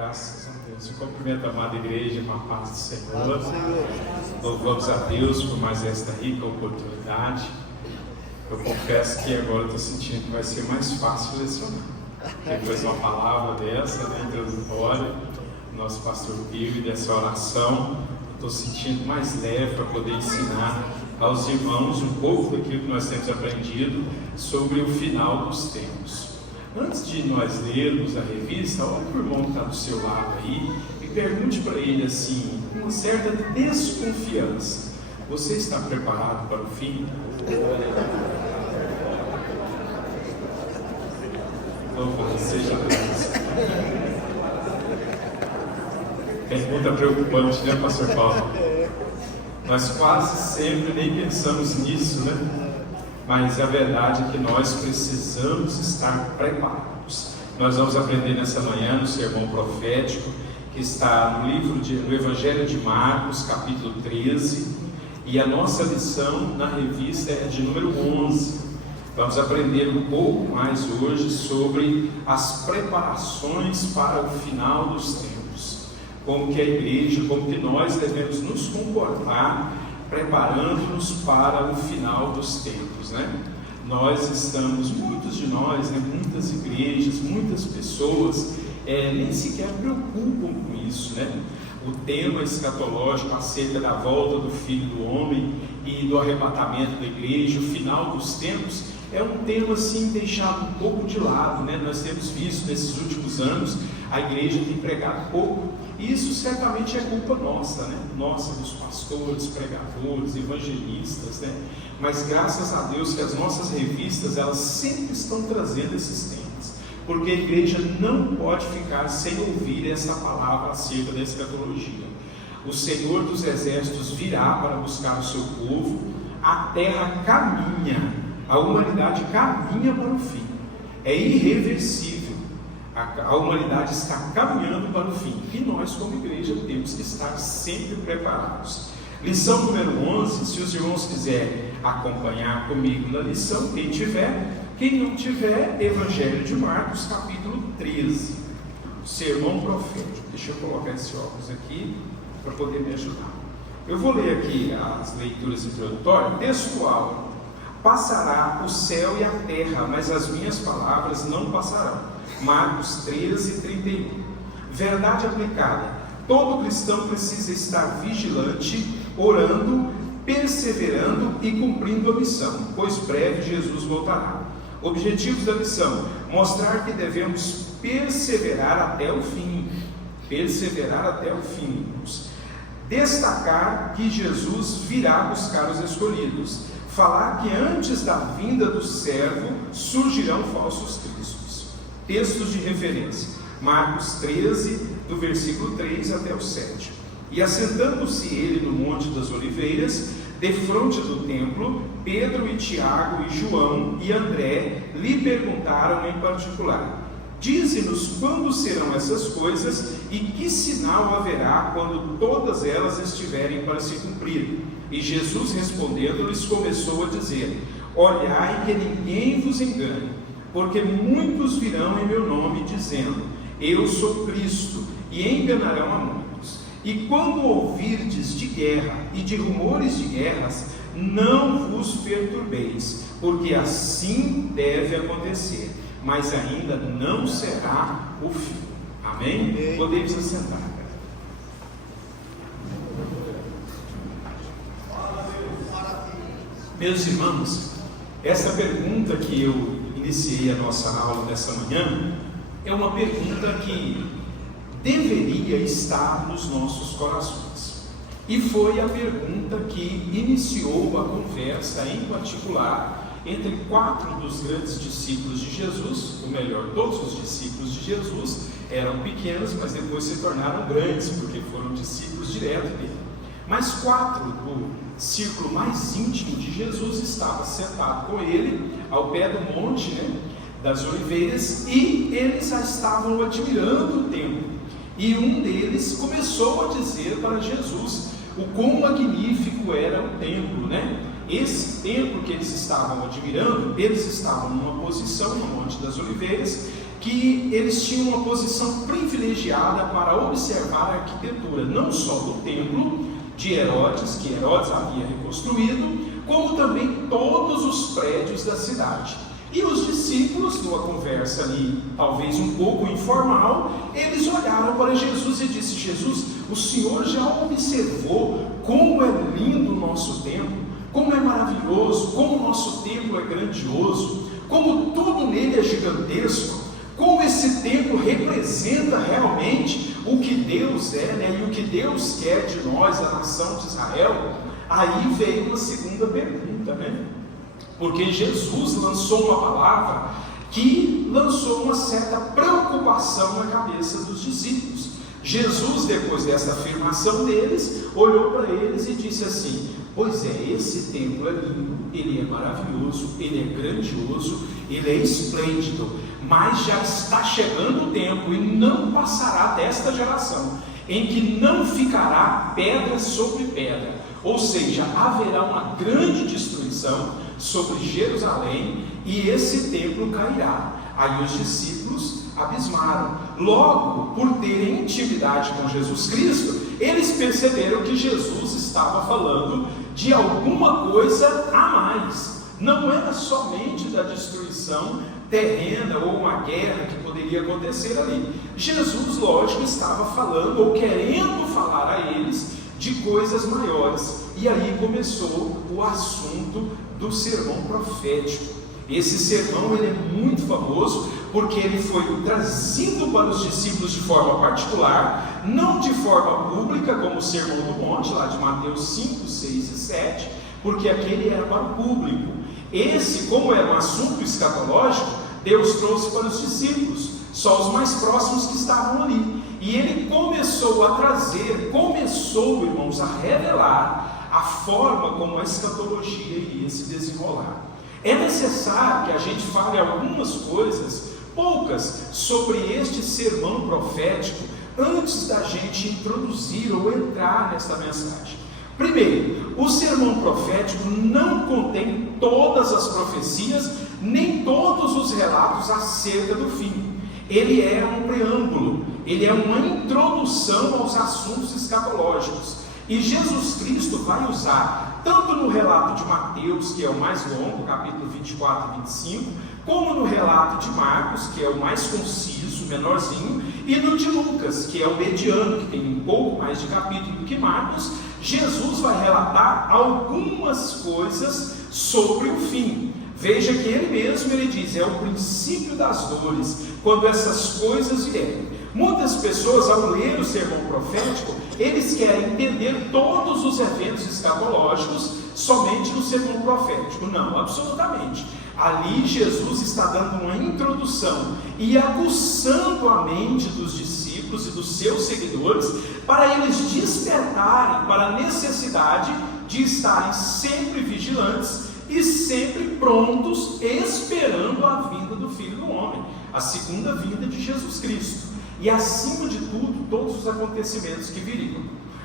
Graças a Deus. Eu cumprimento a amada igreja com a paz do Senhor. Louvamos a Deus por mais esta rica oportunidade. Eu confesso que agora estou sentindo que vai ser mais fácil lecionar. Depois de uma palavra dessa, introdutória, nosso pastor Pio e dessa oração, estou sentindo mais leve para poder ensinar aos irmãos um pouco daquilo que nós temos aprendido sobre o final dos tempos. Antes de nós lermos a revista, olha para o irmão que está do seu lado aí e pergunte para ele assim, com uma certa desconfiança: você está preparado para o fim? Louvado seja Deus. Pergunta preocupante, né, pastor Paulo? Nós quase sempre nem pensamos nisso, né? Mas a verdade é que nós precisamos estar preparados. Nós vamos aprender nessa manhã no sermão profético, que está no livro do Evangelho de Marcos, capítulo 13, e a nossa lição na revista é de número 11. Vamos aprender um pouco mais hoje sobre as preparações para o final dos tempos. Como que a igreja, como que nós devemos nos comportar preparando-nos para o final dos tempos, né? Nós estamos, muitos de nós, né, muitas igrejas, muitas pessoas, nem sequer preocupam com isso, né? O tema escatológico acerca da volta do Filho do Homem e do arrebatamento da igreja, o final dos tempos, é um tema assim deixado um pouco de lado, né? Nós temos visto nesses últimos anos a igreja tem pregado pouco, e isso certamente é culpa nossa, né? Nossa, dos pastores, pregadores, evangelistas, né? Mas graças a Deus que as nossas revistas, elas sempre estão trazendo esses temas, porque a igreja não pode ficar sem ouvir essa palavra acerca da escatologia. O Senhor dos Exércitos virá para buscar o seu povo, a terra caminha, a humanidade caminha para o fim, é irreversível. A humanidade está caminhando para o fim e nós, como igreja, temos que estar sempre preparados. Lição número 11, se os irmãos quiserem acompanhar comigo na lição, quem tiver, quem não tiver, Evangelho de Marcos, capítulo 13, sermão profético. Deixa eu colocar esse óculos aqui para poder me ajudar. Eu vou ler aqui as leituras introdutórias. Textual: passará o céu e a terra, mas as minhas palavras não passarão. Marcos 13, 31. Verdade aplicada: todo cristão precisa estar vigilante, orando, perseverando e cumprindo a missão, pois breve Jesus voltará. Objetivos da missão: mostrar que devemos perseverar até o fim. Perseverar até o fim. Destacar que Jesus virá buscar os escolhidos. Falar que antes da vinda do servo surgirão falsos cristos. Textos de referência: Marcos 13, do versículo 3 até o 7. E assentando-se ele no Monte das Oliveiras, defronte do templo, Pedro e Tiago e João e André lhe perguntaram em particular: dize-nos quando serão essas coisas e que sinal haverá quando todas elas estiverem para se cumprir? E Jesus respondendo-lhes começou a dizer: olhai que ninguém vos engane, porque muitos virão em meu nome dizendo: eu sou Cristo, e enganarão a muitos. E quando ouvirdes de guerra e de rumores de guerras, não vos perturbeis, porque assim deve acontecer, mas ainda não será o fim. Amém? Amém. Podemos assentar. Meus irmãos, essa pergunta que eu iniciei a nossa aula dessa manhã é uma pergunta que deveria estar nos nossos corações, e foi a pergunta que iniciou a conversa, em particular, entre 4 dos grandes discípulos de Jesus, ou melhor, todos os discípulos de Jesus eram pequenos, mas depois se tornaram grandes, porque foram discípulos direto dele. Mas 4 do círculo mais íntimo de Jesus estavam sentados com ele, ao pé do monte, né, das Oliveiras, e eles já estavam admirando o templo. E um deles começou a dizer para Jesus o quão magnífico era o templo, né? esse templo que eles estavam admirando, eles estavam numa posição no Monte das Oliveiras, que eles tinham uma posição privilegiada para observar a arquitetura, não só do templo de Herodes, que Herodes havia reconstruído, como também todos os prédios da cidade. E os discípulos, numa conversa ali, talvez um pouco informal, eles olharam para Jesus e disse: Jesus, o Senhor já observou como é lindo o nosso templo, como é maravilhoso, como o nosso templo é grandioso, como tudo nele é gigantesco, como esse templo representa realmente o que Deus é, né? E o que Deus quer de nós, a nação de Israel. Aí veio uma segunda pergunta, né? Porque Jesus lançou uma palavra que lançou uma certa preocupação na cabeça dos discípulos. Jesus, depois dessa afirmação deles, olhou para eles e disse assim: pois é, esse templo é lindo, ele é maravilhoso, ele é grandioso, ele é esplêndido, mas já está chegando o tempo, e não passará desta geração, em que não ficará pedra sobre pedra, ou seja, haverá uma grande destruição sobre Jerusalém, e esse templo cairá. Aí os discípulos abismaram. Logo, por terem intimidade com Jesus Cristo, eles perceberam que Jesus estava falando de alguma coisa a mais. Não era somente da destruição terrena ou uma guerra que poderia acontecer ali. Jesus, lógico, estava falando ou querendo falar a eles de coisas maiores. E aí começou o assunto do sermão profético. Esse sermão ele é muito famoso porque ele foi trazido para os discípulos de forma particular, não de forma pública, como o Sermão do Monte, lá de Mateus 5, 6 e 7, porque aquele era para o público. Esse, como era um assunto escatológico, Deus trouxe para os discípulos, só os mais próximos que estavam ali. E ele começou a trazer, irmãos, a revelar a forma como a escatologia iria se desenrolar. É necessário que a gente fale algumas coisas, poucas, sobre este sermão profético, antes da gente introduzir ou entrar nesta mensagem. Primeiro, o sermão profético não contém todas as profecias, nem todos os relatos acerca do fim. Ele é um preâmbulo, ele é uma introdução aos assuntos escatológicos. E Jesus Cristo vai usar, tanto no relato de Mateus, que é o mais longo, capítulo 24 e 25, como no relato de Marcos, que é o mais conciso, menorzinho, e no de Lucas, que é o mediano, que tem um pouco mais de capítulo do que Marcos. Jesus vai relatar algumas coisas sobre o fim. Veja que ele mesmo diz: é o princípio das dores, quando essas coisas vierem. Muitas pessoas, ao ler o sermão profético, eles querem entender todos os eventos escatológicos somente no sermão profético. Não, absolutamente. Ali Jesus está dando uma introdução e aguçando a mente dos discípulos e dos seus seguidores, para eles despertarem para a necessidade de estarem sempre vigilantes e sempre prontos, esperando a vinda do Filho do Homem, a segunda vinda de Jesus Cristo. E acima de tudo, todos os acontecimentos que viriam.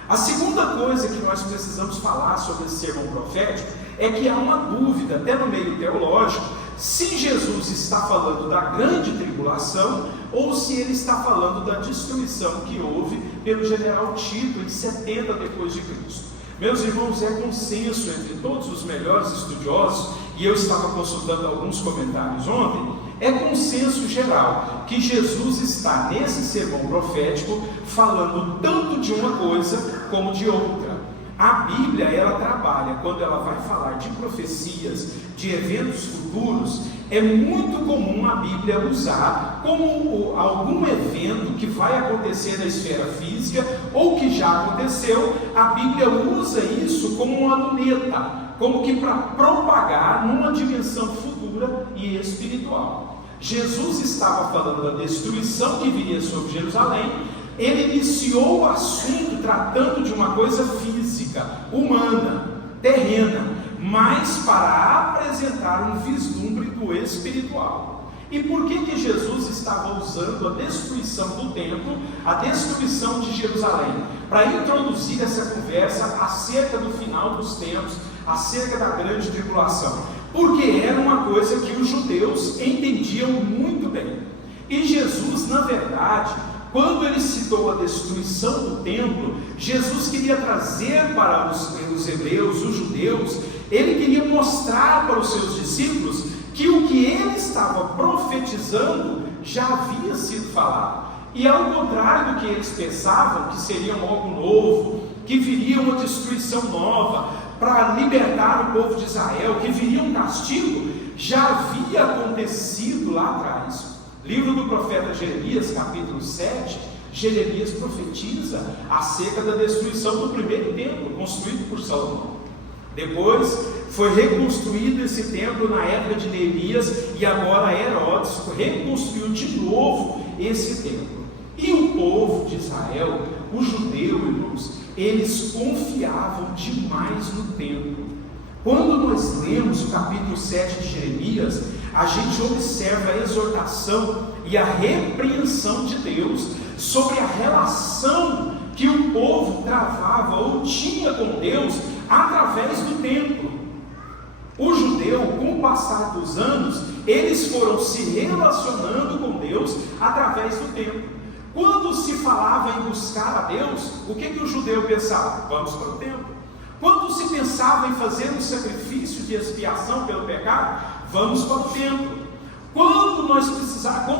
A segunda coisa que nós precisamos falar sobre esse sermão profético é que há uma dúvida, até no meio teológico, se Jesus está falando da grande tribulação ou se ele está falando da destruição que houve pelo general Tito em 70 depois de Cristo. Meus irmãos, é consenso entre todos os melhores estudiosos, e eu estava consultando alguns comentários ontem, é consenso geral que Jesus está nesse sermão profético falando tanto de uma coisa como de outra. A Bíblia, ela trabalha, quando ela vai falar de profecias, de eventos futuros, é muito comum a Bíblia usar como algum evento que vai acontecer na esfera física ou que já aconteceu. A Bíblia usa isso como uma luneta, como que para propagar numa dimensão futura e espiritual. Jesus estava falando da destruição que viria sobre Jerusalém. Ele iniciou o assunto tratando de uma coisa física, humana, terrena, mas para apresentar um vislumbre do espiritual. E por que Jesus estava usando a destruição do templo, a destruição de Jerusalém, para introduzir essa conversa acerca do final dos tempos, acerca da grande tribulação, porque era uma coisa que os judeus entendiam muito bem. E Jesus, na verdade, quando ele citou a destruição do templo, Jesus queria trazer para os hebreus, os judeus, ele queria mostrar para os seus discípulos que o que ele estava profetizando já havia sido falado. E ao contrário do que eles pensavam, que seria algo novo, que viria uma destruição nova para libertar o povo de Israel, que viria um castigo, já havia acontecido lá atrás. Livro do profeta Jeremias, capítulo 7, Jeremias profetiza acerca da destruição do primeiro templo, construído por Salomão. Depois foi reconstruído esse templo na época de Neemias, e agora Herodes reconstruiu de novo esse templo. E o povo de Israel, o judeu, irmãos, eles confiavam demais no templo. Quando nós lemos o capítulo 7 de Jeremias, a gente observa a exortação e a repreensão de Deus sobre a relação que o povo travava ou tinha com Deus através do templo. O judeu, com o passar dos anos, eles foram se relacionando com Deus através do templo. Quando se falava em buscar a Deus, o que o judeu pensava? Vamos para o templo. Quando se pensava em fazer um sacrifício de expiação pelo pecado, vamos para o templo. Quando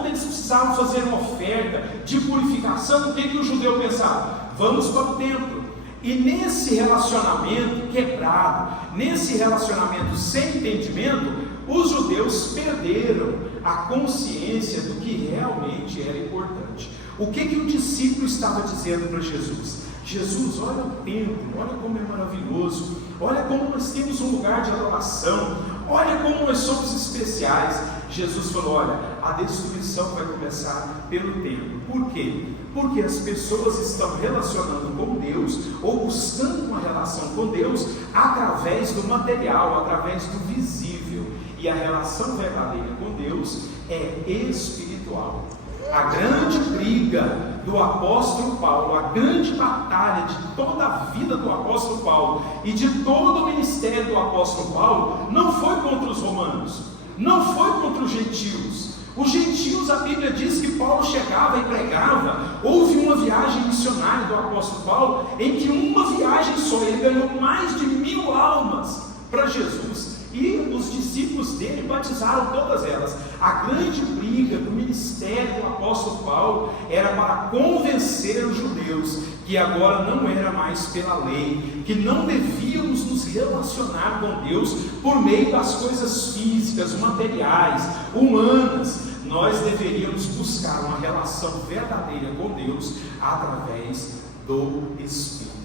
eles precisavam fazer uma oferta de purificação, o que o judeu pensava? Vamos para o templo. E nesse relacionamento quebrado, nesse relacionamento sem entendimento, os judeus perderam a consciência do que realmente era importante. O que o discípulo estava dizendo para Jesus? Jesus, olha o templo, olha como é maravilhoso, olha como nós temos um lugar de adoração, olha como nós somos especiais. Jesus falou, olha, a destruição vai começar pelo templo. Por quê? Porque as pessoas estão relacionando com Deus, ou buscando uma relação com Deus, através do material, através do visível. E a relação verdadeira com Deus é espiritual. A grande briga do apóstolo Paulo, a grande batalha de toda a vida do apóstolo Paulo e de todo o ministério do apóstolo Paulo, não foi contra os romanos, não foi contra os gentios. Os gentios, a Bíblia diz que Paulo chegava e pregava. Houve uma viagem missionária do apóstolo Paulo, em que uma viagem só, ele ganhou mais de 1000 almas para Jesus. E os discípulos dele batizaram todas elas. A grande briga do ministério do apóstolo Paulo era para convencer os judeus que agora não era mais pela lei, que não devíamos nos relacionar com Deus por meio das coisas físicas, materiais, humanas. Nós deveríamos buscar uma relação verdadeira com Deus através do Espírito.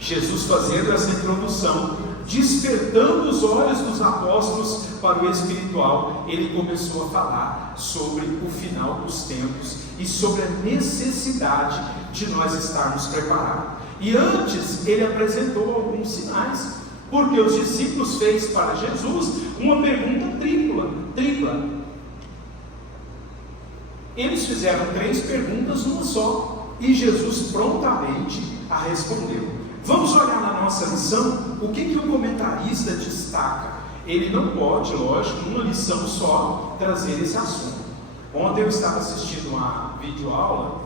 Jesus, fazendo essa introdução, despertando os olhos dos apóstolos para o espiritual, ele começou a falar sobre o final dos tempos e sobre a necessidade de nós estarmos preparados. E antes ele apresentou alguns sinais, porque os discípulos fez para Jesus uma pergunta tripla. Eles fizeram 3 perguntas numa só, e Jesus prontamente a respondeu. Vamos olhar na nossa lição, o que o comentarista destaca. Ele não pode, lógico, numa lição só, trazer esse assunto. Ontem eu estava assistindo uma videoaula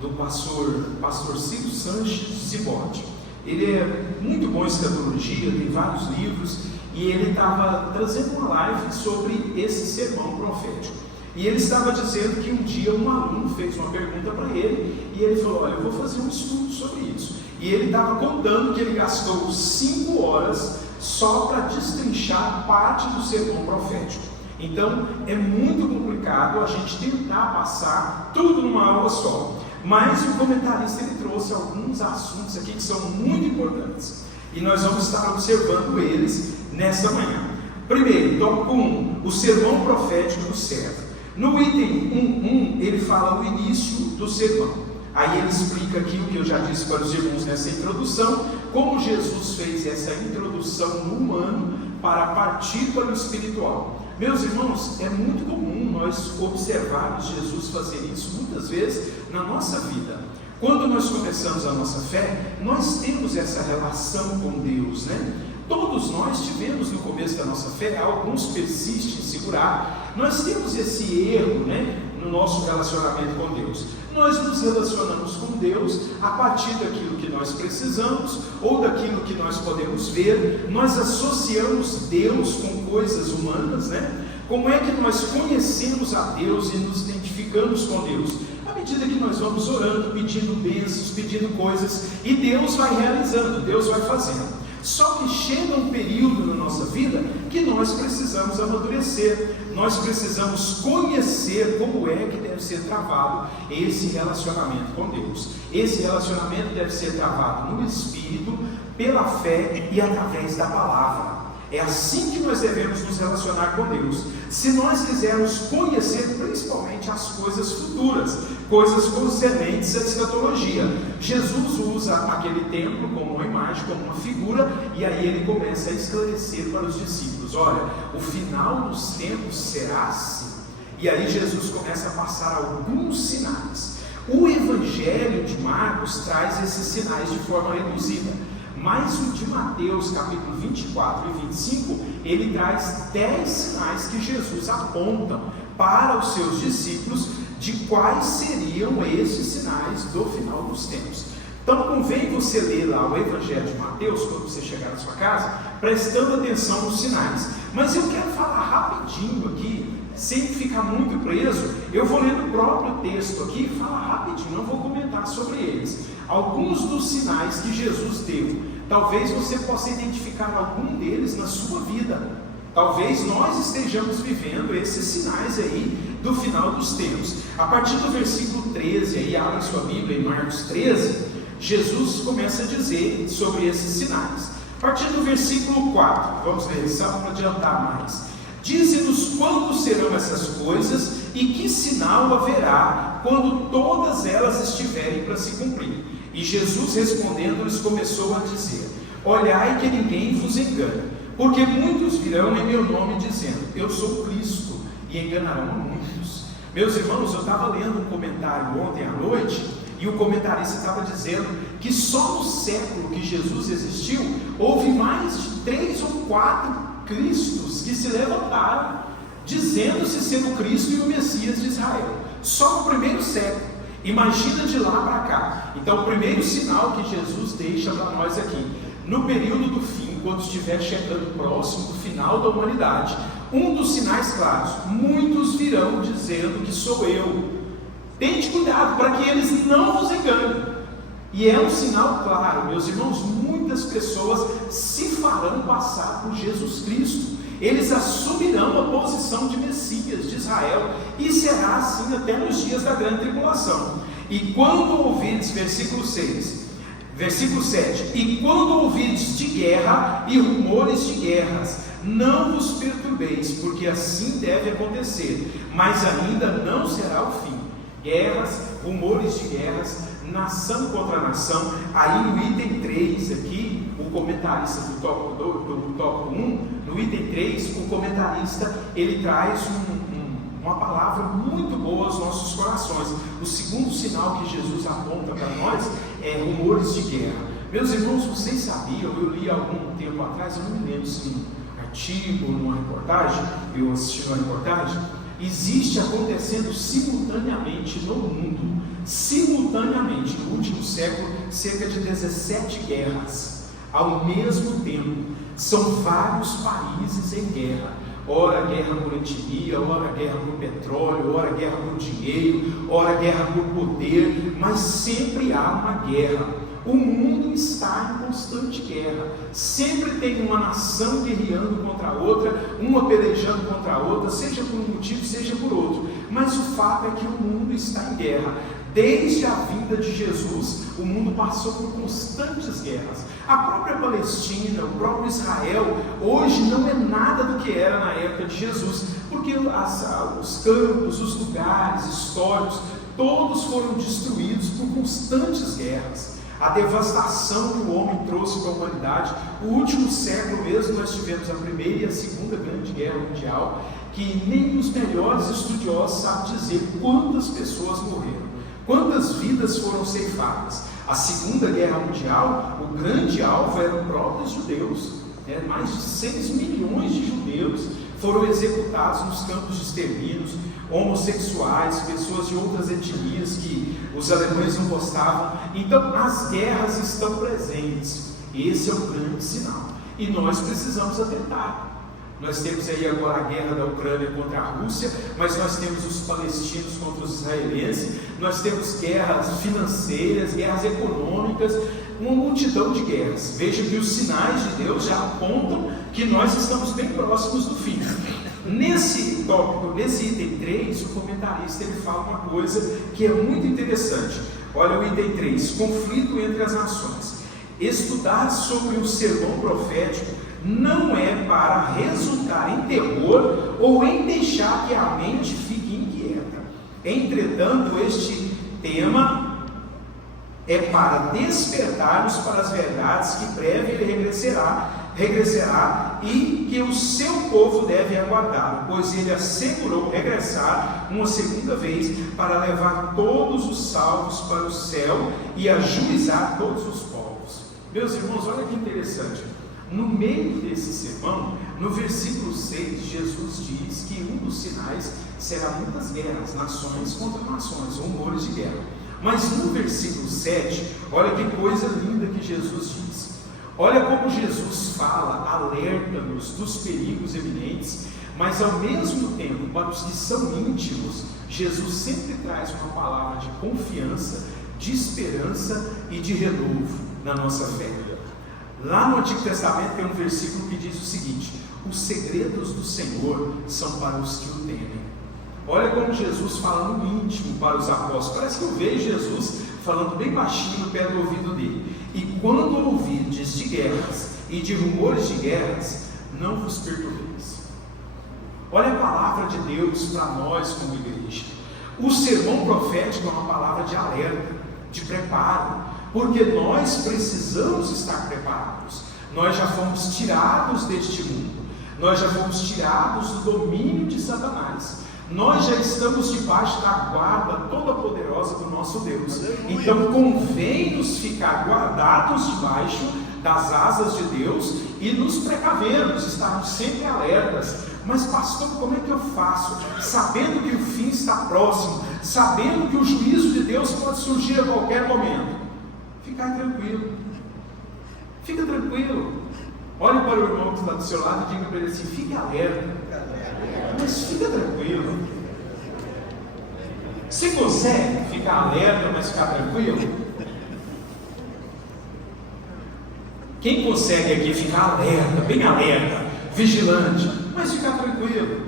do pastor Ciro Sanches Zibote. Ele é muito bom em escatologia, tem vários livros, e ele estava trazendo uma live sobre esse sermão profético. E ele estava dizendo que um dia um aluno fez uma pergunta para ele, e ele falou, olha, eu vou fazer um estudo sobre isso. E ele estava contando que ele gastou 5 horas só para destrinchar parte do sermão profético. Então é muito complicado a gente tentar passar tudo numa aula só. Mas o comentarista ele trouxe alguns assuntos aqui que são muito importantes. E nós vamos estar observando eles nesta manhã. Primeiro, tópico 1, o sermão profético do servo. No item 1.1, ele fala o início do sermão. Aí ele explica aqui o que eu já disse para os irmãos nessa introdução, como Jesus fez essa introdução no humano para partir para o espiritual. Meus irmãos, é muito comum nós observarmos Jesus fazer isso muitas vezes na nossa vida. Quando nós começamos a nossa fé, nós temos essa relação com Deus, né? Todos nós tivemos no começo da nossa fé, alguns persistem em segurar. Nós temos esse erro, no nosso relacionamento com Deus. Nós nos relacionamos com Deus a partir daquilo que nós precisamos ou daquilo que nós podemos ver. Nós associamos Deus com coisas humanas, Como é que nós conhecemos a Deus e nos identificamos com Deus? À medida que nós vamos orando, pedindo bênçãos, pedindo coisas, e Deus vai realizando, Deus vai fazendo. Só que chega um período na nossa vida que nós precisamos amadurecer, nós precisamos conhecer como é que deve ser travado esse relacionamento com Deus. Esse relacionamento deve ser travado no Espírito, pela fé e através da palavra. É assim que nós devemos nos relacionar com Deus. Se nós quisermos conhecer principalmente as coisas futuras, coisas concernentes à escatologia. Jesus usa aquele templo como uma imagem, como uma figura, e aí ele começa a esclarecer para os discípulos: olha, o final dos tempos será assim. E aí Jesus começa a passar alguns sinais. O Evangelho de Marcos traz esses sinais de forma reduzida, mas o de Mateus, capítulo 24 e 25, ele traz 10 sinais que Jesus aponta para os seus discípulos de quais seriam esses sinais do final dos tempos. Então convém você ler lá o Evangelho de Mateus, quando você chegar na sua casa, prestando atenção nos sinais. Mas eu quero falar rapidinho aqui, sem ficar muito preso. Eu vou ler no próprio texto aqui e falar rapidinho, não vou comentar sobre eles. Alguns dos sinais que Jesus deu, talvez você possa identificar algum deles na sua vida. Talvez nós estejamos vivendo esses sinais aí do final dos tempos. A partir do versículo 13, aí abre sua Bíblia em Marcos 13, Jesus começa a dizer sobre esses sinais. A partir do versículo 4, vamos ler, só para adiantar mais. Dize-nos quando serão essas coisas e que sinal haverá quando todas elas estiverem para se cumprir. E Jesus respondendo-lhes começou a dizer: olhai que ninguém vos engane, porque muitos virão em meu nome dizendo: eu sou Cristo, e enganarão a muitos. Meus irmãos, eu estava lendo um comentário ontem à noite, e o comentarista estava dizendo que só no século que Jesus existiu, houve mais de 3 ou 4 Cristos que se levantaram, dizendo-se ser o Cristo e o Messias de Israel. Só no primeiro século. Imagina de lá para cá. Então o primeiro sinal que Jesus deixa para nós aqui, no período do fim, quando estiver chegando próximo do final da humanidade, um dos sinais claros: muitos virão dizendo que sou eu. Tente cuidado para que eles não vos enganem. E é um sinal claro, meus irmãos, muitas pessoas se farão passar por Jesus Cristo. Eles assumirão a posição de Messias de Israel, e será assim até nos dias da grande tribulação. E quando ouvides, versículo 6, versículo 7, e quando ouvides de guerra e rumores de guerras, não vos perturbeis, porque assim deve acontecer, mas ainda não será o fim. Guerras, rumores de guerras, nação contra nação. Aí no item 3 aqui, o comentarista do tópico 1, no item 3, o comentarista ele traz uma palavra muito boa aos nossos corações. O segundo sinal que Jesus aponta para nós é rumores de guerra. Meus irmãos, vocês sabiam, eu li há algum tempo atrás, eu não me lembro se num artigo, numa reportagem, eu assisti uma reportagem, existe acontecendo simultaneamente no mundo, simultaneamente, no último século, cerca de 17 guerras, ao mesmo tempo. São vários países em guerra, ora guerra por etnia, ora guerra por petróleo, ora guerra por dinheiro, ora guerra por poder, mas sempre há uma guerra. O mundo está em constante guerra, sempre tem uma nação guerreando contra a outra, uma pelejando contra a outra, seja por um motivo, seja por outro, mas o fato é que o mundo está em guerra. Desde a vinda de Jesus, o mundo passou por constantes guerras. A própria Palestina, o próprio Israel, hoje não é nada do que era na época de Jesus, porque os campos, os lugares históricos, todos foram destruídos por constantes guerras. A devastação que o homem trouxe para a humanidade. O último século mesmo nós tivemos a primeira e a segunda grande guerra mundial, que nem os melhores estudiosos sabem dizer quantas pessoas morreram, quantas vidas foram ceifadas. A segunda guerra mundial, o grande alvo eram os próprios judeus. Mais de 6 milhões de judeus foram executados nos campos de extermínios, homossexuais, pessoas de outras etnias que os alemães não gostavam. Então as guerras estão presentes, esse é o grande sinal, e nós precisamos atentar. Nós temos aí agora a guerra da Ucrânia contra a Rússia, mas nós temos os palestinos contra os israelenses, nós temos guerras financeiras, guerras econômicas, uma multidão de guerras. Veja que os sinais de Deus já apontam que nós estamos bem próximos do fim. Nesse tópico, nesse item 3, o comentarista ele fala uma coisa que é muito interessante. Olha o item 3, conflito entre as nações. Estudar sobre o sermão profético não é para resultar em terror ou em deixar que a mente fique inquieta. Entretanto, este tema é para despertar-nos para as verdades que breve ele regressará e que o seu povo deve aguardar, pois ele assegurou regressar uma segunda vez para levar todos os salvos para o céu e ajuizar todos os povos. Meus irmãos, olha que interessante. No meio desse sermão, no versículo 6, Jesus diz que um dos sinais será muitas guerras, nações contra nações, rumores de guerra. Mas no versículo 7, olha que coisa linda que Jesus diz. Olha como Jesus fala, alerta-nos dos perigos eminentes, mas ao mesmo tempo, para os que são íntimos, Jesus sempre traz uma palavra de confiança, de esperança e de renovo na nossa fé. Lá no Antigo Testamento tem um versículo que diz o seguinte: os segredos do Senhor são para os que o temem. Olha como Jesus fala no íntimo para os apóstolos. Parece que eu vejo Jesus falando bem baixinho no pé do ouvido dele. E quando ouvirdes de guerras e de rumores de guerras, não vos perturbeis. Olha a palavra de Deus para nós como igreja. O sermão profético é uma palavra de alerta, de preparo, porque nós precisamos estar preparados. Nós já fomos tirados deste mundo, nós já fomos tirados do domínio de Satanás, nós já estamos debaixo da guarda toda poderosa do nosso Deus. Então convém-nos ficar guardados debaixo das asas de Deus e nos precavermos, estarmos sempre alertas. Mas pastor, como é que eu faço? Sabendo que o fim está próximo, sabendo que o juízo de Deus pode surgir a qualquer momento. Ficar tranquilo, fica tranquilo. Olhe para o irmão que está do seu lado e diga para ele assim: fique alerta, mas fica tranquilo. Você consegue ficar alerta, mas ficar tranquilo? Quem consegue aqui ficar alerta, bem alerta, vigilante, mas ficar tranquilo?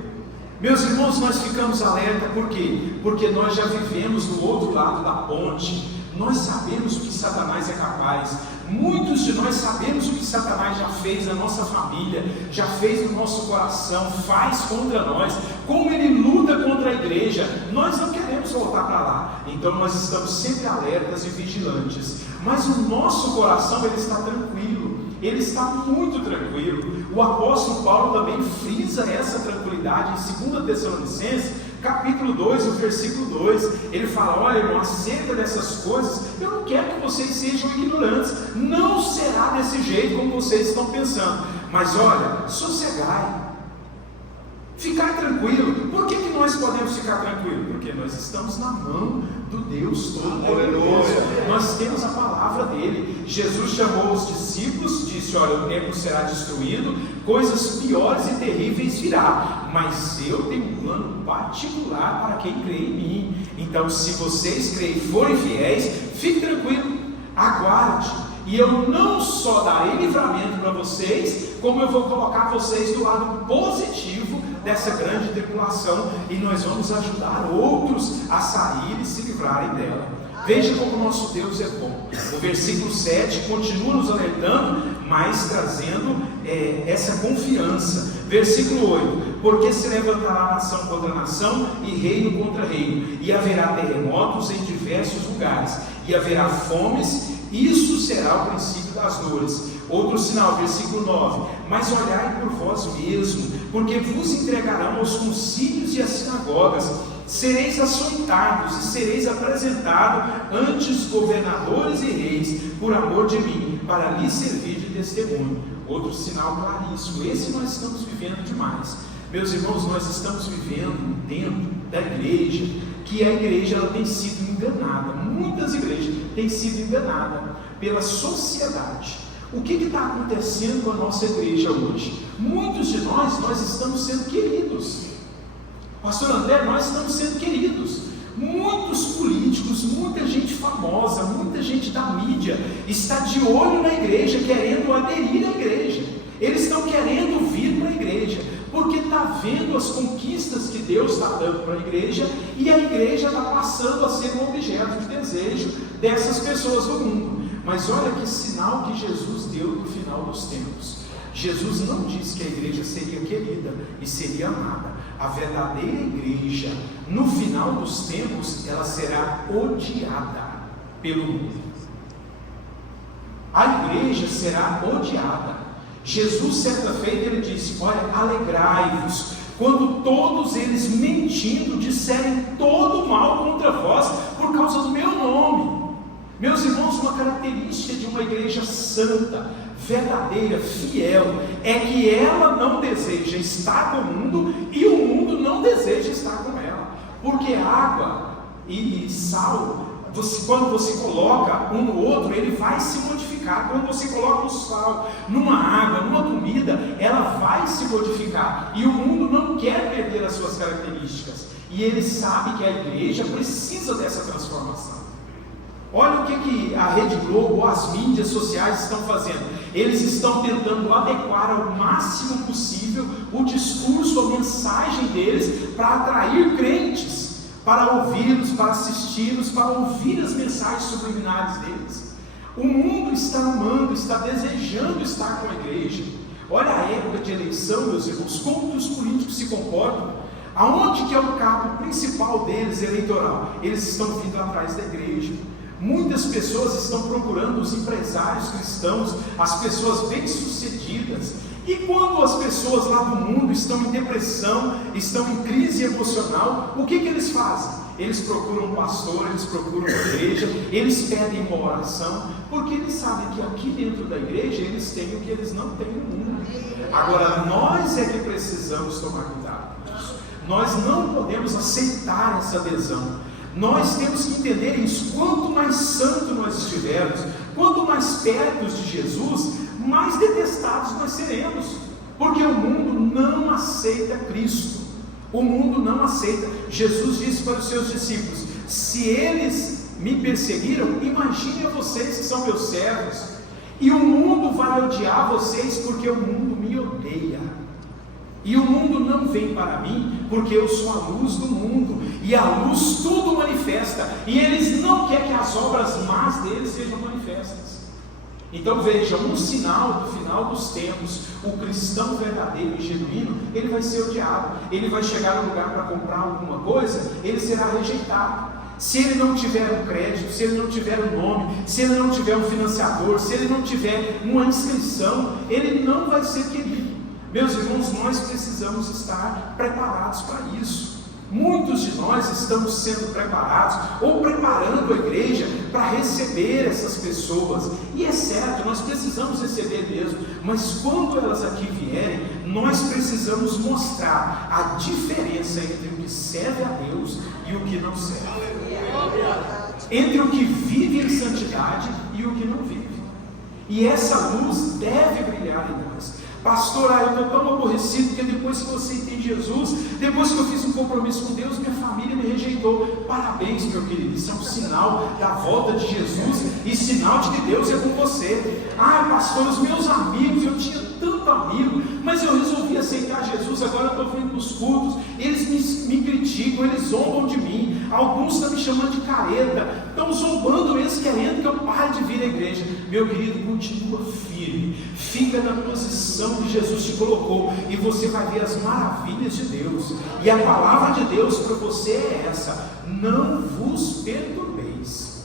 Meus irmãos, nós ficamos alerta por quê? Porque nós já vivemos do outro lado da ponte. Nós sabemos o que Satanás é capaz. Muitos de nós sabemos o que Satanás já fez na nossa família, já fez no nosso coração, faz contra nós, como ele luta contra a igreja. Nós não queremos voltar para lá, então nós estamos sempre alertas e vigilantes. Mas o nosso coração, ele está tranquilo, ele está muito tranquilo. O apóstolo Paulo também frisa essa tranquilidade em 2 Tessalonicenses, capítulo 2, o versículo 2, ele fala: olha, irmão, acerca dessas coisas, eu não quero que vocês sejam ignorantes, não será desse jeito como vocês estão pensando, mas olha, sossegai, ficar tranquilo. Por que nós podemos ficar tranquilos? Porque nós estamos na mão do Deus Todo-Poderoso, nós temos a palavra dele. Jesus chamou os discípulos, disse: olha, o templo será destruído, coisas piores e terríveis virá, mas eu tenho um plano particular para quem crê em mim. Então, se vocês creem e forem fiéis, fique tranquilo, aguarde, e eu não só darei livramento para vocês, como eu vou colocar vocês do lado positivo dessa grande tribulação, e nós vamos ajudar outros a sair e se livrarem dela. Veja como o nosso Deus é bom. O versículo 7 continua nos alertando, mas trazendo essa confiança. Versículo 8: porque se levantará nação contra nação e reino contra reino, e haverá terremotos em diversos lugares, e haverá fomes. Isso será o princípio das dores. Outro sinal, versículo 9: mas olhai por vós mesmos, porque vos entregarão aos concílios e às sinagogas, sereis açoitados e sereis apresentados ante os governadores e reis, por amor de mim, para lhes servir de testemunho. Outro sinal claríssimo, esse nós estamos vivendo demais. Meus irmãos, nós estamos vivendo dentro da igreja, que a igreja ela tem sido enganada, muitas igrejas têm sido enganadas pela sociedade. O que está acontecendo com a nossa igreja hoje? Muitos de nós estamos sendo queridos. Pastor André, nós estamos sendo queridos. Muitos políticos, muita gente famosa, muita gente da mídia está de olho na igreja, querendo aderir à igreja. Eles estão querendo vir para a igreja, porque está vendo as conquistas que Deus está dando para a igreja, e a igreja está passando a ser um objeto de desejo dessas pessoas do mundo. Mas olha que sinal que Jesus deu no final dos tempos. Jesus não disse que a igreja seria querida e seria amada. A verdadeira igreja, no final dos tempos, ela será odiada pelo mundo. A igreja será odiada. Jesus, certa feita, ele disse: olha, alegrai-vos, quando todos eles mentindo disserem todo mal contra vós, por causa do meu nome. Meus irmãos, uma característica de uma igreja santa, verdadeira, fiel, é que ela não deseja estar com o mundo e o mundo não deseja estar com ela. Porque água e sal, quando você coloca um no outro, ele vai se modificar. Quando você coloca o sal numa água, numa comida, ela vai se modificar. E o mundo não quer perder as suas características. E ele sabe que a igreja precisa dessa transformação. Olha o que a Rede Globo ou as mídias sociais estão fazendo. Eles estão tentando adequar ao máximo possível o discurso, a mensagem deles, para atrair crentes, para ouvi-los, para assisti-los, para ouvir as mensagens subliminares deles. O mundo está amando, está desejando estar com a igreja. Olha a época de eleição, meus irmãos, como que os políticos se comportam. Aonde que é o cargo principal deles, eleitoral? Eles estão vindo atrás da igreja. Muitas pessoas estão procurando os empresários cristãos, as pessoas bem-sucedidas. E quando as pessoas lá do mundo estão em depressão, estão em crise emocional, o que eles fazem? Eles procuram um pastor, eles procuram uma igreja, eles pedem uma oração, porque eles sabem que aqui dentro da igreja eles têm o que eles não têm no mundo. Agora, nós é que precisamos tomar cuidado com isso. Nós não podemos aceitar essa adesão. Nós temos que entender isso. Quanto mais santo nós estivermos, quanto mais perto de Jesus, mais detestados nós seremos, porque o mundo não aceita Cristo. O mundo não aceita. Jesus disse para os seus discípulos: se eles me perseguiram, imagine a vocês que são meus servos, e o mundo vai odiar vocês porque o mundo me odeia. E o mundo não vem para mim, porque eu sou a luz do mundo, e a luz tudo manifesta, e eles não querem que as obras más deles sejam manifestas. Então veja, um sinal do final dos tempos: o cristão verdadeiro e genuíno, ele vai ser odiado, ele vai chegar no lugar para comprar alguma coisa, ele será rejeitado. Se ele não tiver um crédito, se ele não tiver um nome, se ele não tiver um financiador, se ele não tiver uma inscrição, ele não vai ser querido. Meus irmãos, nós precisamos estar preparados para isso. Muitos de nós estamos sendo preparados ou preparando a igreja para receber essas pessoas. E é certo, nós precisamos receber mesmo, mas quando elas aqui vierem, nós precisamos mostrar a diferença entre o que serve a Deus e o que não serve. Entre o que vive em santidade e o que não vive. E essa luz deve brilhar em nós. Pastor, eu estou tão aborrecido porque depois que eu aceitei Jesus, depois que eu fiz um compromisso com Deus, minha família me rejeitou. Parabéns, meu querido, isso é um sinal da volta de Jesus e sinal de que Deus é com você. Pastor, os meus amigos, eu tinha tanto amigo, mas eu resolvi aceitar Jesus, agora eu estou vindo nos cultos, eles me criticam, eles zombam de mim, alguns estão me chamando de careta, estão zombando eles, querendo que eu pare de vir à igreja. Meu querido, continua firme, fica na posição que Jesus te colocou, e você vai ver as maravilhas de Deus. E a palavra de Deus para você é essa: não vos perturbeis.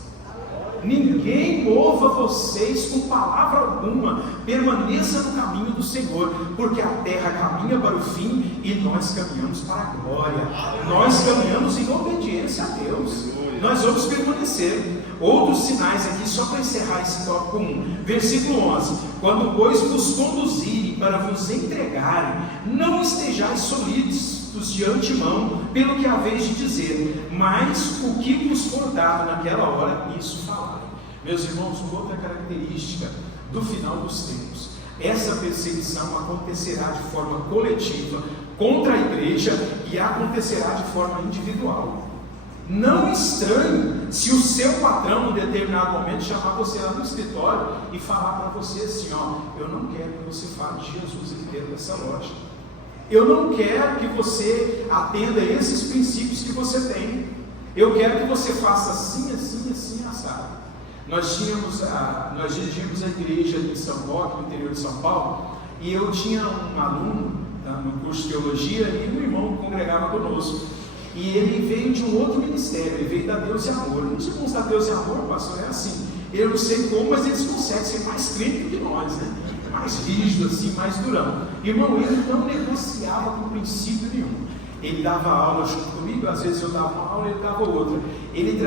Ninguém mova vocês com palavra alguma. Permaneça no caminho do Senhor, porque a terra caminha para o fim e nós caminhamos para a glória. Nós caminhamos em obediência a Deus. Nós vamos permanecer. Outros sinais aqui, só para encerrar esse tópico 1, versículo 11: quando pois vos conduzirem para vos entregarem, não estejais solícitos de antemão pelo que haveis de dizer, mas o que vos for dado naquela hora, isso falai. Meus irmãos, outra característica do final dos tempos: essa perseguição acontecerá de forma coletiva contra a igreja e acontecerá de forma individual. Não estranhe se o seu patrão, em determinado momento, chamar você lá no escritório e falar para você assim: ó, eu não quero que você fale de Jesus aqui dentro dessa loja. Eu não quero que você atenda esses princípios que você tem. Eu quero que você faça assim, assim, assim, assado. Nós dirigimos a igreja em São Roque, no interior de São Paulo, e eu tinha um aluno no curso de teologia, e um irmão que congregava conosco. E ele veio de um outro ministério, ele veio da Deus e Amor. Os irmãos da Deus e Amor, pastor, é assim. Eu não sei como, mas eles conseguem ser mais crente do que nós, né? Mais rígido, assim, mais durão. Irmão, ele não negociava com princípio nenhum. Ele dava aula junto comigo, às vezes eu dava uma aula, ele dava outra. Ele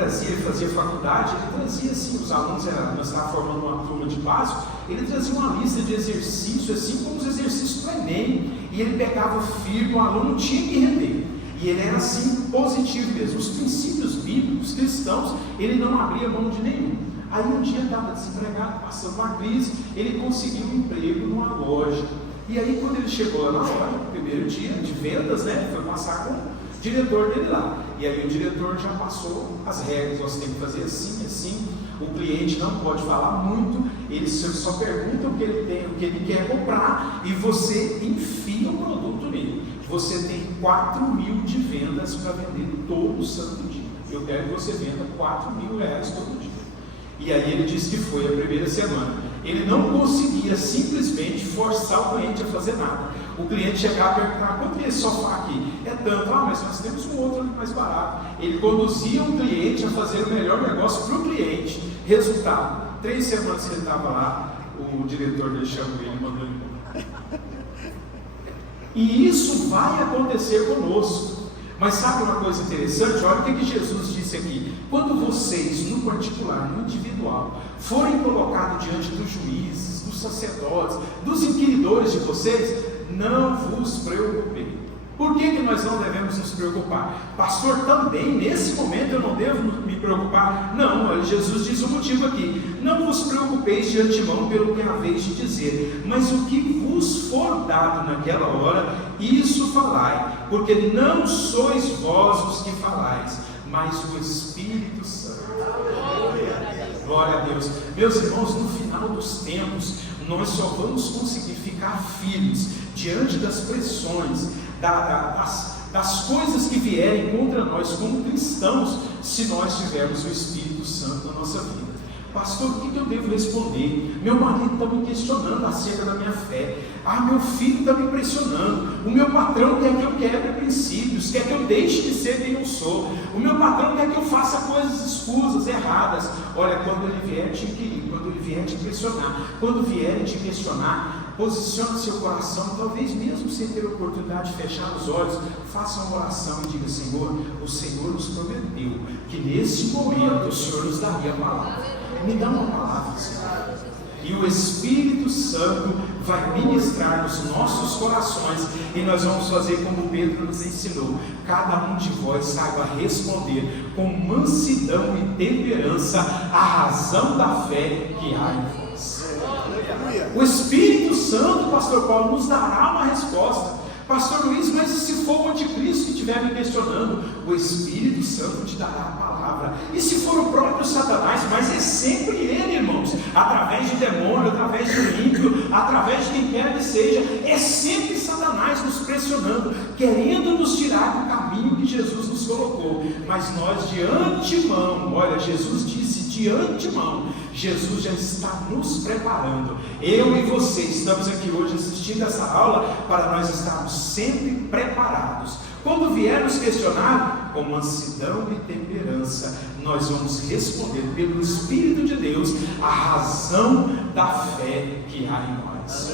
fazia faculdade, ele trazia assim, os alunos, nós estávamos formando uma turma de básico, ele trazia uma lista de exercícios, assim como os exercícios do Enem, e ele pegava firme, o aluno tinha que render. E ele era assim, positivo mesmo. Os princípios bíblicos cristãos, ele não abria mão de nenhum. Aí um dia estava desempregado, passando uma crise, ele conseguiu um emprego numa loja. E aí quando ele chegou lá na loja, no primeiro dia de vendas, né, foi passar com o diretor dele lá. E aí o diretor já passou as regras: você tem que fazer assim, assim. O cliente não pode falar muito, ele só pergunta o que ele tem, o que ele quer comprar, e você enfia o produto nele. Você tem 4.000 de vendas para vender todo santo dia. Eu quero que você venda R$4.000 todo dia. E aí ele disse que foi a primeira semana. Ele não conseguia simplesmente forçar o cliente a fazer nada. O cliente chegava e perguntava: quanto é esse sofá aqui? É tanto. Ah, mas nós temos um outro ali mais barato. Ele conduzia o cliente a fazer o melhor negócio para o cliente. Resultado: 3 semanas que ele estava lá, o diretor dele chamou ele e mandou ele embora. E isso vai acontecer conosco. Mas sabe uma coisa interessante? Olha o que Jesus disse aqui: quando vocês, no particular, no individual, forem colocados diante dos juízes, dos sacerdotes, dos inquiridores de vocês, não vos preocupem. Por que nós não devemos nos preocupar? Pastor, também nesse momento eu não devo me preocupar? Não, Jesus diz o motivo aqui: não vos preocupeis de antemão pelo que haveis de dizer, mas o que vos for dado naquela hora, isso falai, porque não sois vós os que falais, mas o Espírito Santo. Glória a Deus. Meus irmãos, no final dos tempos, nós só vamos conseguir ficar firmes diante das pressões, das coisas que vierem contra nós como cristãos, se nós tivermos o Espírito Santo na nossa vida. Pastor, o que eu devo responder? Meu marido está me questionando acerca da minha fé. Ah, meu filho está me pressionando. O meu patrão quer que eu quebre princípios, quer que eu deixe de ser quem eu sou. O meu patrão quer que eu faça coisas escusas, erradas. Olha, quando ele vier te inquirir, quando ele vier te pressionar, quando vierem te questionar, posicione seu coração, talvez mesmo sem ter oportunidade de fechar os olhos, faça uma oração e diga: Senhor, o Senhor nos prometeu que nesse momento o Senhor nos daria a palavra. Me dá uma palavra, Senhor. E o Espírito Santo vai ministrar nos nossos corações, e nós vamos fazer como Pedro nos ensinou: cada um de vós saiba responder com mansidão e temperança a razão da fé que há em vós. O Espírito Santo, pastor Paulo, nos dará uma resposta. Pastor Luiz, mas e se for o anticristo que estiver me questionando? O Espírito Santo te dará a palavra. E se for o próprio Satanás? Mas é sempre ele, irmãos, através de demônio, através de ímpio, através de quem quer que seja, é sempre Satanás nos pressionando, querendo nos tirar do caminho que Jesus nos colocou. Mas nós de antemão, olha, Jesus disse de antemão, Jesus já está nos preparando. Eu e você estamos aqui hoje assistindo essa aula para nós estarmos sempre preparados. Quando vier nos questionar, com mansidão e temperança, nós nós vamos responder pelo Espírito de Deus a razão da fé que há em nós.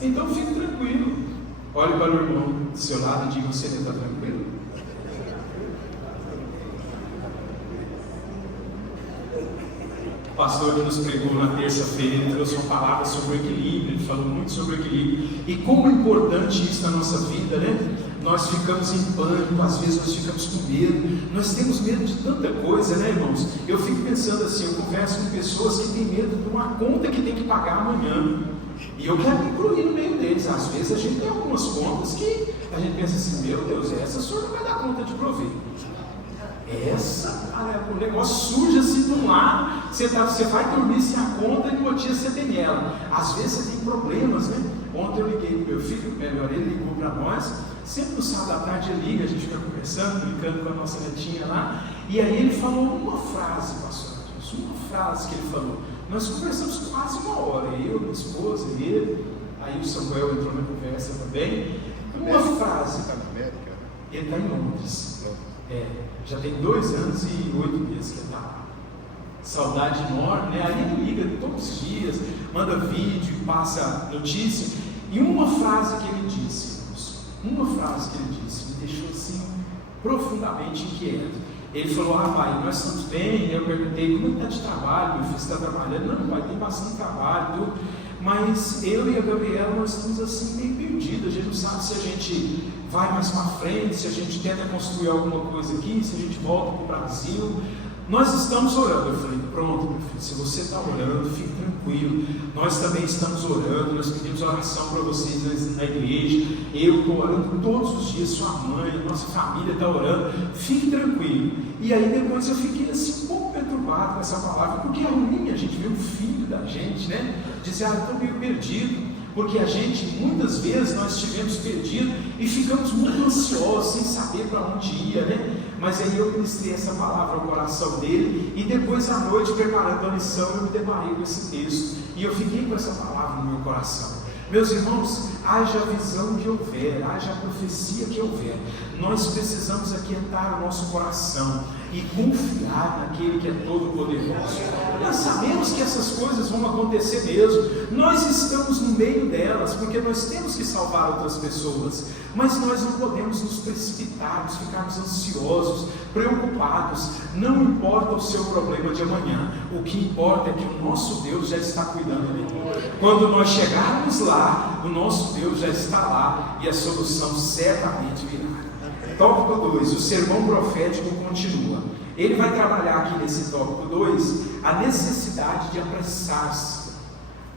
Então fique tranquilo. Olhe para o irmão do seu lado e diga: você está tranquilo? O pastor que nos pregou na terça-feira, ele trouxe uma palavra sobre o equilíbrio, ele falou muito sobre o equilíbrio, e como é importante isso na nossa vida, né? Nós ficamos em pânico, às vezes nós ficamos com medo, nós temos medo de tanta coisa, né, irmãos? Eu fico pensando assim, eu converso com pessoas que têm medo de uma conta que tem que pagar amanhã, e eu quero me incluir no meio deles. Às vezes a gente tem algumas contas que a gente pensa assim: meu Deus, essa o senhor não vai dar conta de prover. Essa, cara, o negócio surge assim de um lado, você vai dormir sem a conta e no outro dia você tem ela. Às vezes você tem problemas, né? Ontem eu liguei para o meu filho, melhor, ele ligou para nós. Sempre no sábado à tarde ele liga, a gente fica conversando, brincando com a nossa netinha lá. E aí ele falou uma frase, pastor, uma frase que ele falou. Nós conversamos quase uma hora, eu, minha esposa e ele. Aí o Samuel entrou na conversa também. Uma frase. Ele está em Londres. Já tem 2 anos e 8 meses que ele está lá. Saudade enorme, né? Aí ele liga todos os dias, manda vídeo, passa notícia. E uma frase que ele disse, me deixou assim profundamente inquieto. Ele falou: pai, nós estamos bem. Eu perguntei: como está de trabalho? Meu filho está trabalhando? Não, pai, tem bastante trabalho, tudo. Mas eu e a Gabriela, nós estamos assim meio perdidos. A gente não sabe se a gente vai mais para frente, se a gente tenta construir alguma coisa aqui, se a gente volta para o Brasil. Nós estamos orando. Eu falei: pronto, meu filho, se você está orando, fique tranquilo. Nós também estamos orando, nós pedimos oração para vocês na igreja. Eu estou orando todos os dias, sua mãe, nossa família está orando. Fique tranquilo. E aí depois eu fiquei assim um pouco perturbado com essa palavra, porque é ruim a gente ver um filho da gente, né? Dizer: eu estou meio perdido. Porque a gente, muitas vezes, nós estivemos perdidos e ficamos muito ansiosos, sem saber para onde ia, né? Mas aí eu ministrei essa palavra ao coração dele, e depois à noite, preparando a lição, eu me deparei com esse texto, e eu fiquei com essa palavra no meu coração. Meus irmãos, haja a visão que houver, haja a profecia que houver, nós precisamos aquietar o nosso coração e confiar naquele que é todo poderoso. Nós sabemos que essas coisas vão acontecer mesmo, nós estamos no meio delas, porque nós temos que salvar outras pessoas, mas nós não podemos nos precipitarmos, ficarmos ansiosos, preocupados. Não importa o seu problema de amanhã, o que importa é que o nosso Deus já está cuidando dele. Quando nós chegarmos lá, o nosso Deus já está lá, e a solução certamente virá. Tópico 2, o sermão profético continua. Ele vai trabalhar aqui nesse tópico 2 a necessidade de apressar-se.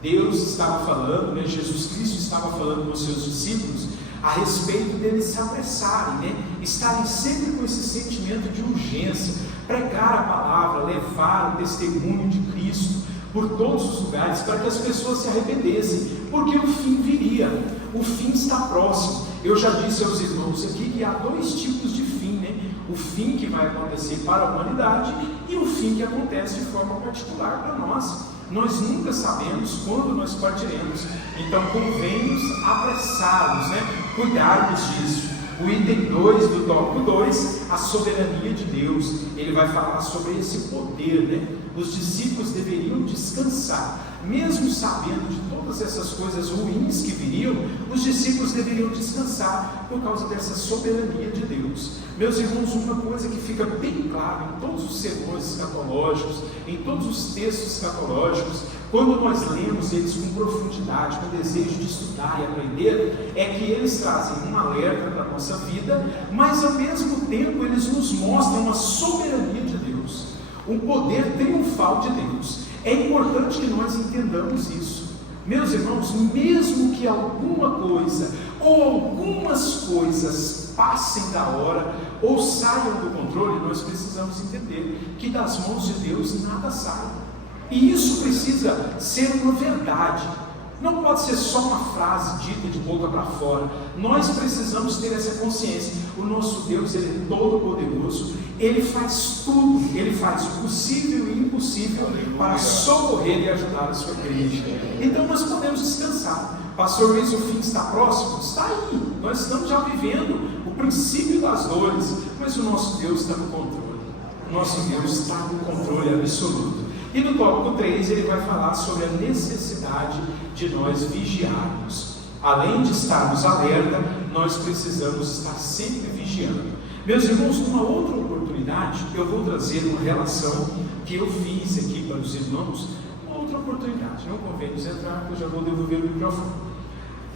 Deus estava falando, né, Jesus Cristo estava falando com os seus discípulos a respeito deles se apressarem, né, estarem sempre com esse sentimento de urgência, pregar a palavra, levar o testemunho de Cristo por todos os lugares, para que as pessoas se arrependessem, porque o fim viria, o fim está próximo. Eu já disse aos irmãos aqui que há 2 tipos de fim, né? O fim que vai acontecer para a humanidade e o fim que acontece de forma particular para nós. Nós nunca sabemos quando nós partiremos, então convém-nos apressarmos, né? Cuidarmos disso. O item 2 do tópico 2, a soberania de Deus, ele vai falar sobre esse poder, né? Os discípulos deveriam descansar, mesmo sabendo de todas essas coisas ruins que viriam, os discípulos deveriam descansar por causa dessa soberania de Deus. Meus irmãos, uma coisa que fica bem clara em todos os sermões escatológicos, em todos os textos escatológicos, quando nós lemos eles com profundidade, com desejo de estudar e aprender, é que eles trazem um alerta para a nossa vida, mas ao mesmo tempo eles nos mostram a soberania de Deus, o poder triunfal de Deus. É importante que nós entendamos isso. Meus irmãos, mesmo que alguma coisa ou algumas coisas passem da hora ou saiam do controle, nós precisamos entender que das mãos de Deus nada sai. E isso precisa ser uma verdade. Não pode ser só uma frase dita de boca para fora. Nós precisamos ter essa consciência. O nosso Deus, Ele é todo poderoso. Ele faz tudo. Ele faz o possível e o impossível para socorrer e ajudar a sua igreja. Então nós podemos descansar. Pastor Luiz, o fim está próximo? Está aí. Nós estamos já vivendo o princípio das dores, mas o nosso Deus está no controle. Nosso Deus está no controle absoluto. E no tópico 3 ele vai falar sobre a necessidade de nós vigiarmos. Além de estarmos alerta, nós precisamos estar sempre vigiando. Meus irmãos, numa outra oportunidade, eu vou trazer uma relação que eu fiz aqui para os irmãos, uma outra oportunidade, não convém nos entrar, porque eu já vou devolver o microfone,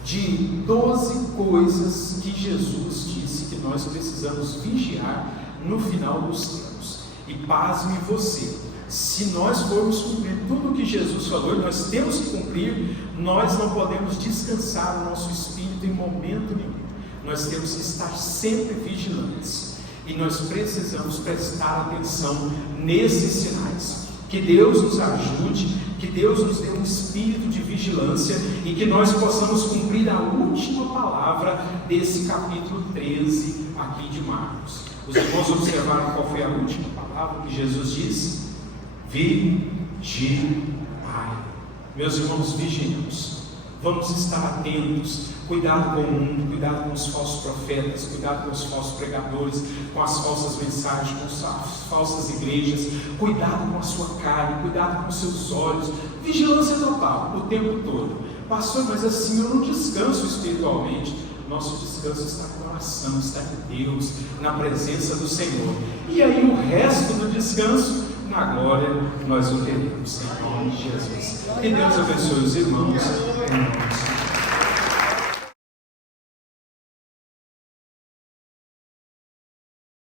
de 12 coisas que Jesus disse que nós precisamos vigiar no final dos tempos. E pasme você, se nós formos cumprir tudo o que Jesus falou, e nós temos que cumprir, nós não podemos descansar o nosso espírito em momento nenhum. Nós temos que estar sempre vigilantes, e nós precisamos prestar atenção nesses sinais. Que Deus nos ajude, que Deus nos dê um espírito de vigilância, e que nós possamos cumprir a última palavra desse capítulo 13 aqui de Marcos. Os irmãos observaram qual foi a última palavra que Jesus disse? Vigiai. Meus irmãos, vigiemos. Vamos estar atentos. Cuidado com o mundo, cuidado com os falsos profetas, cuidado com os falsos pregadores, com as falsas mensagens, com as falsas igrejas. Cuidado com a sua carne, cuidado com os seus olhos. Vigilância total, o tempo todo. Pastor, mas assim eu não descanso espiritualmente. Nosso descanso está na oração, está em Deus, na presença do Senhor. E aí o resto do descanso, na glória, nós o teremos, em nome de Jesus. Que Deus abençoe os irmãos.